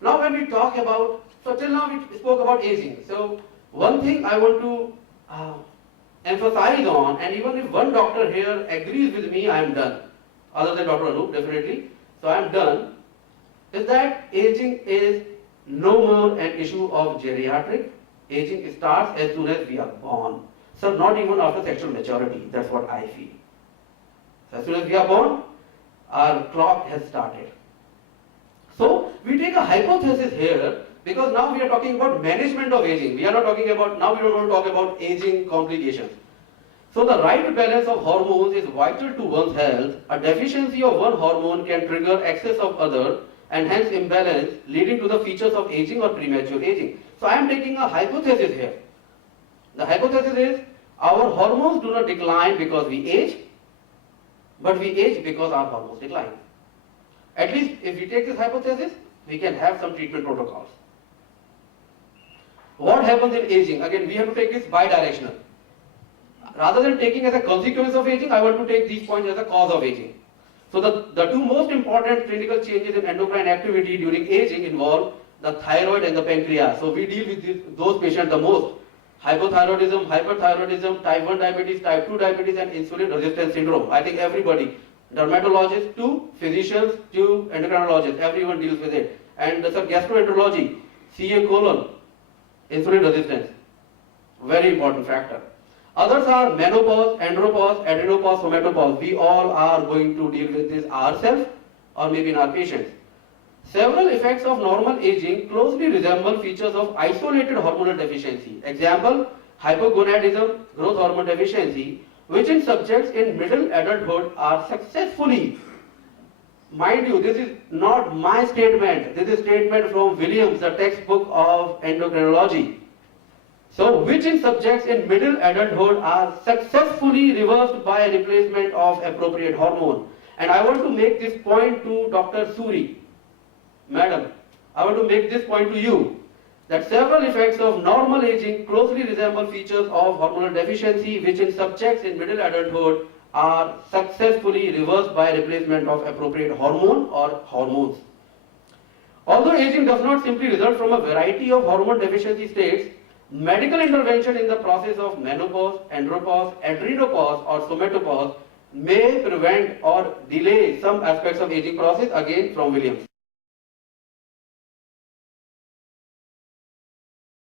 Now when we talk about, so till now we spoke about aging. So one thing I want to emphasize on, and even if one doctor here agrees with me, I am done. Other than Dr. Anup, definitely. So I am done. Is that aging is no more an issue of geriatric. Aging starts as soon as we are born. So not even after sexual maturity. That's what I feel. So as soon as we are born, our clock has started. So we take a hypothesis here because now we are talking about management of aging. We are not talking about, now we don't want to talk about aging complications. So the right balance of hormones is vital to one's health. A deficiency of one hormone can trigger excess of other and hence imbalance leading to the features of aging or premature aging. So I am taking a hypothesis here. The hypothesis is our hormones do not decline because we age, but we age because our hormones decline. At least if we take this hypothesis, we can have some treatment protocols. What happens in aging? Again, we have to take this bidirectional. Rather than taking as a consequence of aging, I want to take these points as a cause of aging. So the two most important clinical changes in endocrine activity during aging involve the thyroid and the pancreas. So we deal with those patients the most. Hypothyroidism, hyperthyroidism, type 1 diabetes, type 2 diabetes and insulin resistance syndrome. I think everybody, dermatologists to physicians to endocrinologists, everyone deals with it. And the gastroenterology, CA colon, insulin resistance, very important factor. Others are menopause, andropause, adenopause, somatopause. We all are going to deal with this ourselves or maybe in our patients. Several effects of normal aging closely resemble features of isolated hormonal deficiency. Example, hypogonadism, growth hormone deficiency, which in subjects in middle adulthood are successfully, mind you, this is not my statement, this is statement from Williams, the textbook of endocrinology. So, which in subjects in middle adulthood are successfully reversed by replacement of appropriate hormone. And I want to make this point to Dr. Suri. Madam, I want to make this point to you, that several effects of normal aging closely resemble features of hormonal deficiency, which in subjects in middle adulthood are successfully reversed by replacement of appropriate hormone or hormones. Although aging does not simply result from a variety of hormone deficiency states, medical intervention in the process of menopause, andropause, adrenopause or somatopause may prevent or delay some aspects of aging process, again from Williams.